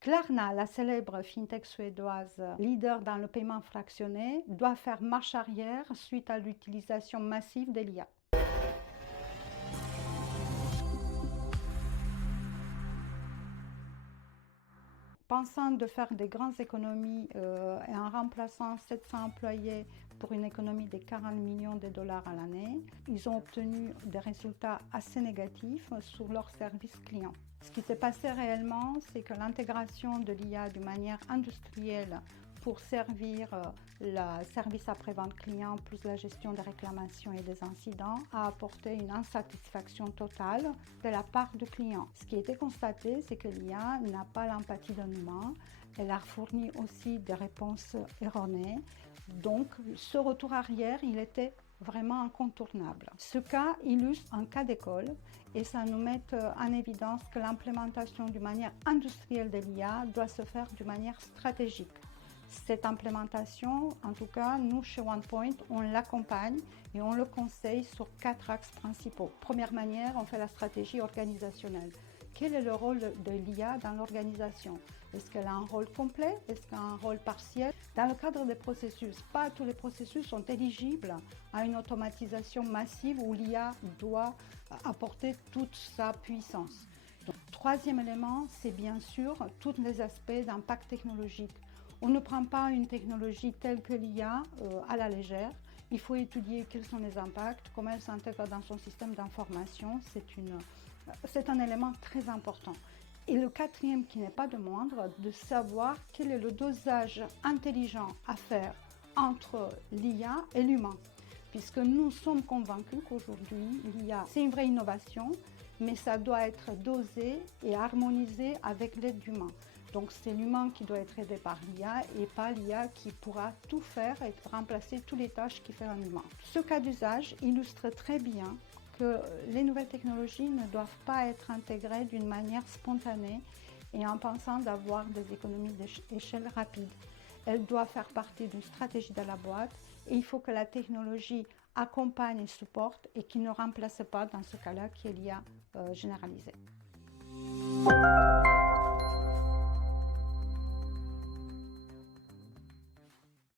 Klarna, la célèbre fintech suédoise leader dans le paiement fractionné, doit faire marche arrière suite à l'utilisation massive de l'IA. Pensant de faire des grandes économies et en remplaçant 700 employés pour une économie de 40 millions de dollars à l'année, ils ont obtenu des résultats assez négatifs sur leurs services clients. Ce qui s'est passé réellement, c'est que l'intégration de l'IA d'une manière industrielle pour servir le service après-vente client plus la gestion des réclamations et des incidents a apporté une insatisfaction totale de la part du client. Ce qui a été constaté, c'est que l'IA n'a pas l'empathie d'un humain. Elle a fourni aussi des réponses erronées. Donc, ce retour arrière, il était vraiment incontournable. Ce cas illustre un cas d'école et ça nous met en évidence que l'implémentation d'une manière industrielle de l'IA doit se faire d'une manière stratégique. Cette implémentation, en tout cas, nous, chez OnePoint, on l'accompagne et on le conseille sur 4 axes principaux. Première manière, on fait la stratégie organisationnelle. Quel est le rôle de l'IA dans l'organisation? Est-ce qu'elle a un rôle complet? Est-ce qu'elle a un rôle partiel? Dans le cadre des processus, pas tous les processus sont éligibles à une automatisation massive où l'IA doit apporter toute sa puissance. Donc, troisième élément, c'est bien sûr tous les aspects d'impact technologique. On ne prend pas une technologie telle que l'IA à la légère. Il faut étudier quels sont les impacts, comment elle s'intègre dans son système d'information. C'est un élément très important. Et le quatrième, qui n'est pas de moindre, de savoir quel est le dosage intelligent à faire entre l'IA et l'humain. Puisque nous sommes convaincus qu'aujourd'hui, l'IA, c'est une vraie innovation, mais ça doit être dosé et harmonisé avec l'aide d'humains. Donc c'est l'humain qui doit être aidé par l'IA et pas l'IA qui pourra tout faire et remplacer toutes les tâches qu'il fait un humain. Ce cas d'usage illustre très bien que les nouvelles technologies ne doivent pas être intégrées d'une manière spontanée et en pensant d'avoir des économies d'échelle rapides. Elles doivent faire partie d'une stratégie de la boîte et il faut que la technologie accompagne et supporte et qui ne remplace pas dans ce cas-là qui est l'IA généralisée.